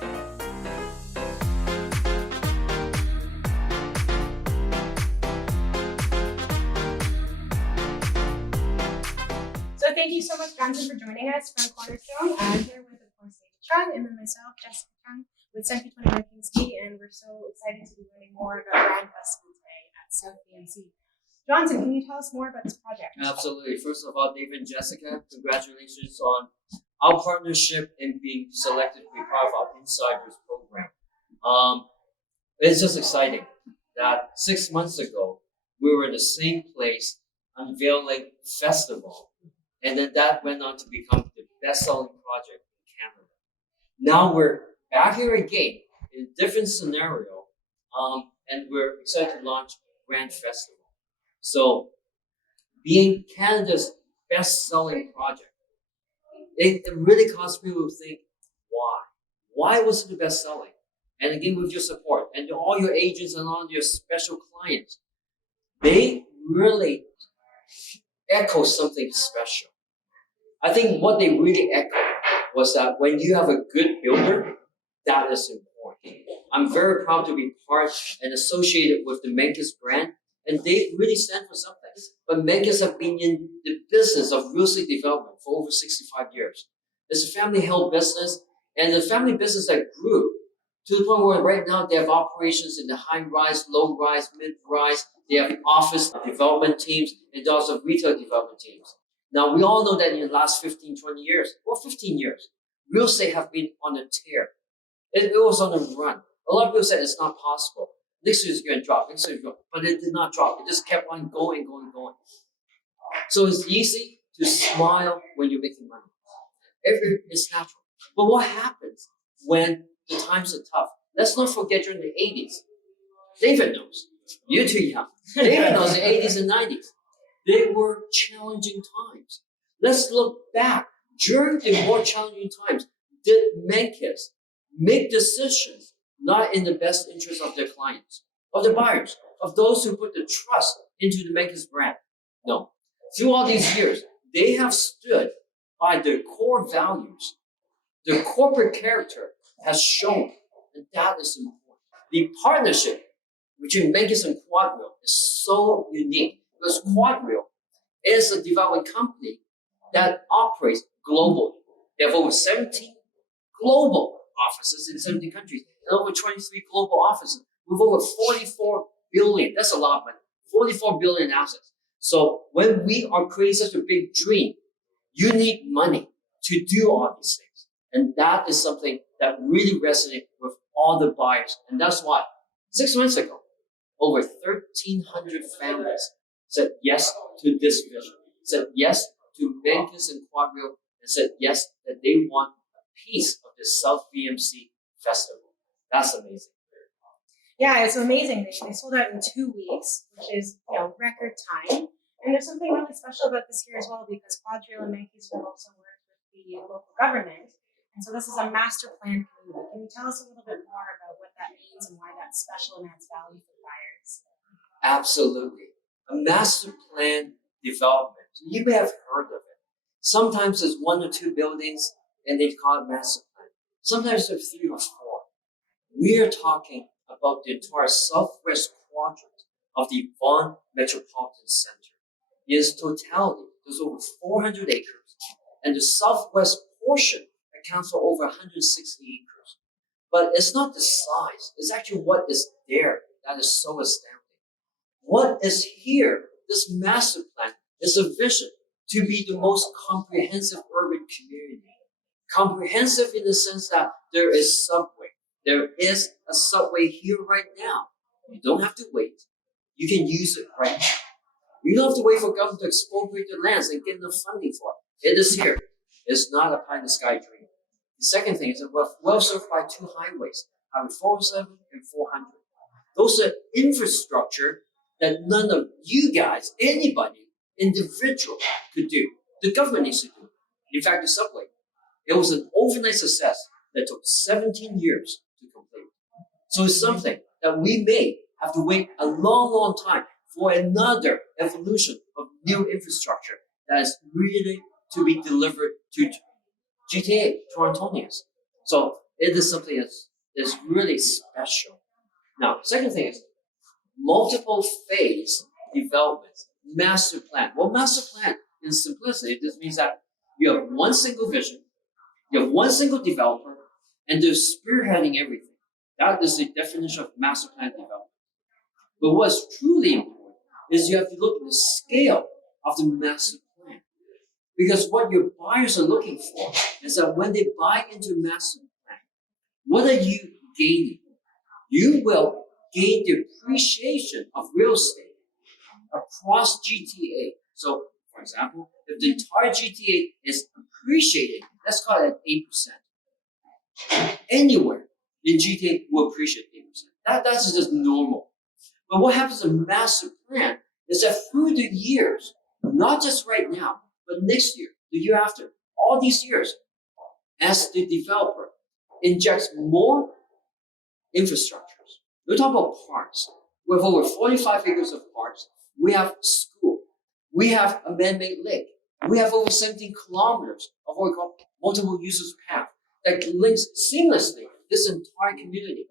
So thank you so much, Johnson, for joining us from Cornerstone. I'm here with, of course, Cheng, and then myself, Jessica Cheng, with South VMC, and we're so excited to be learning more about Brand Festival today at South VMC. Johnson, can you tell us more about this project? Absolutely. First of all, Dave and Jessica, congratulations on our partnership in being selected to be part of our Insiders program. It's just exciting that 6 months ago, we were in the same place unveiling festival, and then that went on to become the best-selling project in Canada. Now we're back here again in a different scenario, and we're excited to launch Brand Festival. So, being Canada's best-selling project, it really caused people to think, why? Why was it the best-selling? And again, with your support and all your agents and all your special clients, they really echo something special. I think what they really echo was that when you have a good builder, that is important. I'm very proud to be part and associated with the Menkes brand, and they really stand for something. But Menkes have been in the business of real estate development for over 65 years. It's a family-held business, and the family business that grew to the point where right now they have operations in the high-rise, low-rise, mid-rise. They have office development teams, and they also have retail development teams. Now, we all know that in the last 15 years, real estate have been on a tear. It was on a run. A lot of people said it's not possible. Next year is going to drop, but it did not drop. It just kept on going. So it's easy to smile when you're making money. It's natural. But what happens when the times are tough? Let's not forget during the 80s. David knows. You're too young. David knows the 80s and 90s. They were challenging times. Let's look back. During the more challenging times, did Menkes make decisions not in the best interest of their clients, of the buyers, of those who put the trust into the Menkes brand? No. Through all these years, they have stood by their core values. Their corporate character has shown, and that is important. The partnership between Menkes and Quadreal is so unique because Quadreal is a development company that operates globally. They have over 17 global offices in 70 countries and over 23 global offices with over 44 billion. That's a lot of money. 44 billion assets. So when we are creating such a big dream, you need money to do all these things. And that is something that really resonates with all the buyers. And that's why 6 months ago, over 1,300 families said yes to this vision, said yes to Menkes and Quadreal, and said yes that they want a piece of the South VMC festival. That's amazing. Yeah, it's amazing. They sold out in 2 weeks, which is record time. And there's something really special about this year as well because Quadreal and Menkes have also worked with the local government. And so this is a master plan community. Can you tell us a little bit more about what that means and why that's special and adds value for buyers? Absolutely. A master plan development. You may have heard of it. Sometimes it's 1 or 2 buildings and they call it master plan. Sometimes there's 3 or 4. We are talking about the entire southwest quadrant of the Vaughan Metropolitan Center. In its totality, there's over 400 acres, and the southwest portion accounts for over 160 acres. But it's not the size, it's actually what is there that is so astounding. What is here, this master plan, is a vision to be the most comprehensive urban community. Comprehensive in the sense that there is subway. There is a subway here right now. You don't have to wait. You can use it right now. You don't have to wait for government to expropriate the lands and get the funding for it. It is here. It's not a pie-in-the-sky dream. The second thing is that we're well served by 2 highways, Highway 407 and 400. Those are infrastructure that none of you guys, anybody, individual, could do. The government needs to do it. In fact, the subway, it was an overnight success that took 17 years to complete. So it's something that we may have to wait a long, long time for another evolution of new infrastructure that is really to be delivered to GTA, Torontonians. So it is something that's really special. Now, second thing is multiple phase development, master plan. Well, master plan in simplicity, this means that you have one single vision, you have one single developer, and they're spearheading everything. That is the definition of master plan development. But what's truly important is you have to look at the scale of the master plan. Because what your buyers are looking for is that when they buy into master plan, what are you gaining? You will gain the appreciation of real estate across GTA. So, for example, if the entire GTA is appreciating, let's call it 8%. Anywhere in GTA will appreciate 8%. That's just normal. But what happens in master plan is that through the years, not just right now, but next year, the year after, all these years, as the developer injects more infrastructures. We're talking about parks. We have over 45 acres of parks. We have school. We have a man-made lake. We have over 17 kilometers of what we call multiple users path that links seamlessly this entire community.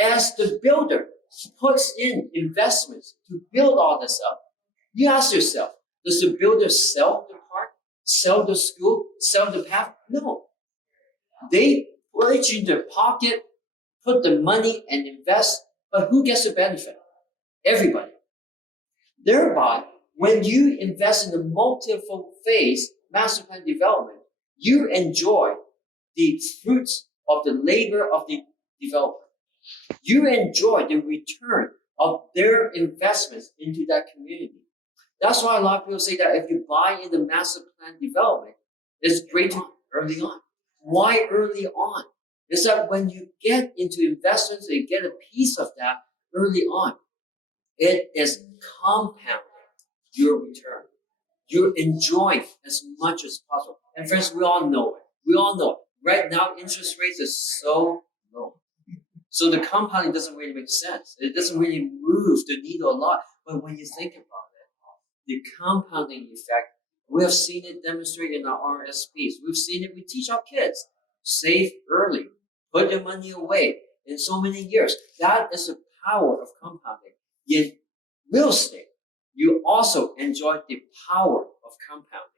As the builder puts in investments to build all this up, you ask yourself, does the builder sell the park, sell the school, sell the path? No. They put it in their pocket, put the money and invest, but who gets the benefit? Everybody. Thereby, when you invest in the multiple phase master plan development, you enjoy the fruits of the labor of the developer. You enjoy the return of their investments into that community. That's why a lot of people say that if you buy into master plan development, it's great early on. Why early on? Is that when you get into investments and you get a piece of that early on, it is compounding your return. You're enjoying as much as possible. And friends, we all know it. We all know it. Right now, interest rates is so low. So the compounding doesn't really make sense. It doesn't really move the needle a lot. But when you think about it, the compounding effect, we have seen it demonstrated in our RSPs. We've seen it. We teach our kids, save early, put your money away in so many years. That is the power of compounding. In real estate, you also enjoy the power of compounding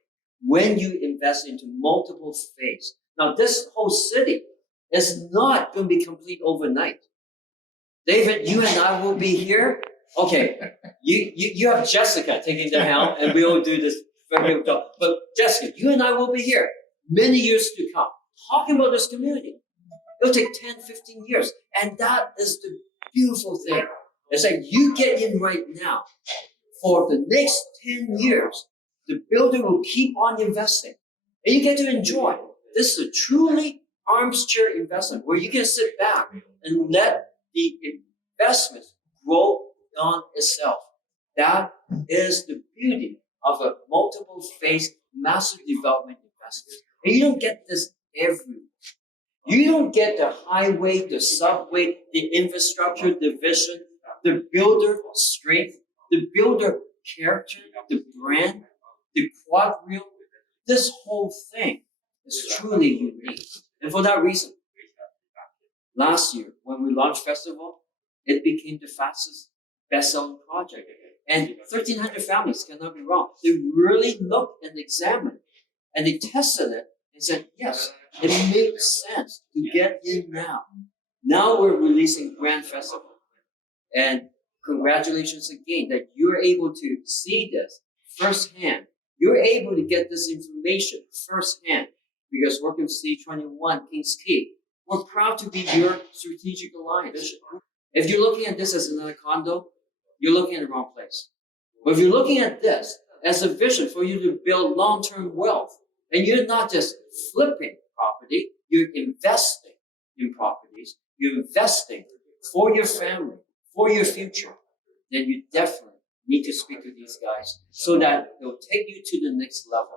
when you invest into multiple phases. Now, this whole city is not going to be complete overnight. David, you and I will be here. Okay, you have Jessica taking the helm, and we will do this very good job. But Jessica, you and I will be here many years to come, talking about this community. It'll take 10, 15 years. And that is the beautiful thing. It's like you get in right now. For the next 10 years, the builder will keep on investing. And you get to enjoy. This is a truly armchair investment where you can sit back and let the investment grow on itself. That is the beauty of a multiple phase massive development investment. And you don't get this everywhere. You don't get the highway, the subway, the infrastructure, the vision, the builder strength, the builder character, the brand, the quad reel. This whole thing is truly unique. And for that reason, last year when we launched Festival, it became the fastest best-selling project. And 1,300 families cannot be wrong. They really looked and examined and they tested it and said, yes, it makes sense to get in now. Now we're releasing Grand Festival. And congratulations again that you're able to see this firsthand. You're able to get this information firsthand because working with C21 Kings Key, we're proud to be your strategic alliance. If you're looking at this as another condo, you're looking at the wrong place. But if you're looking at this as a vision for you to build long-term wealth, and you're not just flipping property, you're investing in properties, you're investing for your family, for your future, then you definitely need to speak to these guys so that they'll take you to the next level.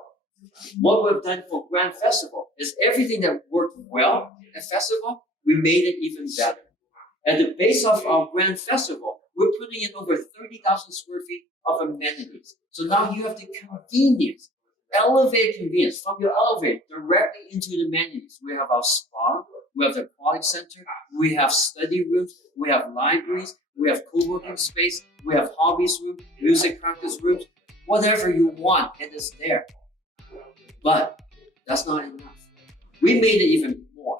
What we've done for Grand Festival is everything that worked well at Festival, we made it even better. At the base of our Grand Festival, we're putting in over 30,000 square feet of amenities. So now you have the convenience, elevated convenience from your elevator directly into the amenities. We have our spa, We have the aquatic center. We have study rooms. We have libraries. We have co-working space. We have hobbies room, music practice rooms. Whatever you want, it is there. But that's not enough. We made it even more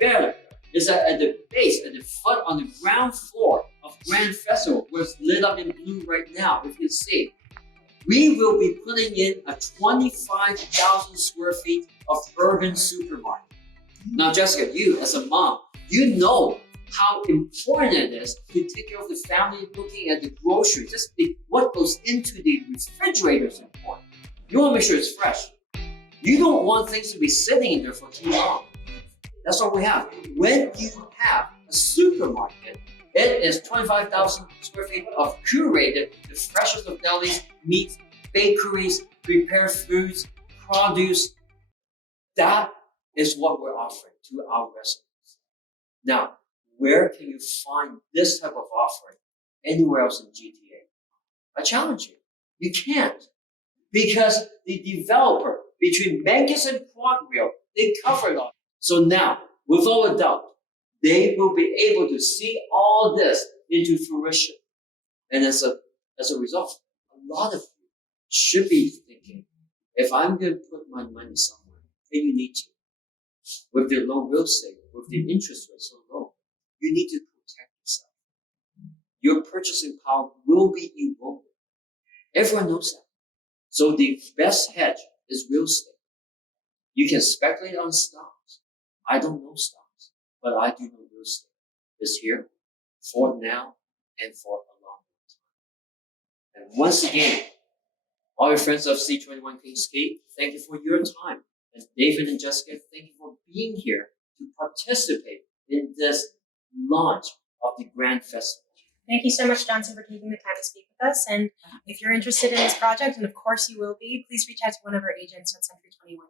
better. Is that at the base, at the foot, on the ground floor of Grand Festival, where it's lit up in blue right now, if you see, we will be putting in a 25,000 square feet of urban supermarket. Now, Jessica, you as a mom, you know how important it is to take care of the family, looking at the groceries. What goes into the refrigerator is important. You want to make sure it's fresh. You don't want things to be sitting in there for too long. That's what we have. When you have a supermarket, it is 25,000 square feet of curated, the freshest of delis, meats, bakeries, prepared foods, produce. That is what we're offering to our residents. Now, where can you find this type of offering anywhere else in GTA? I challenge you. You can't. Because the developer between Mangus and Quadreal, they cover it all. So now, without a doubt, they will be able to see all this into fruition. And as a result, a lot of you should be thinking, if I'm going to put my money somewhere, and you need to, with the low real estate, with the interest rate so low, you need to protect yourself. Your purchasing power will be eroded. Everyone knows that. So the best hedge is real estate. You can speculate on stocks. I don't know stocks, but I do know real estate is here for now and for a long time. And once again, all your friends of C21 Kings Gate, thank you for your time. And David and Jessica, thank you for being here to participate in this launch of the Grand Festival. Thank you so much, Johnson, for taking the time to speak with us. And if you're interested in this project, and of course you will be, please reach out to one of our agents at Century 21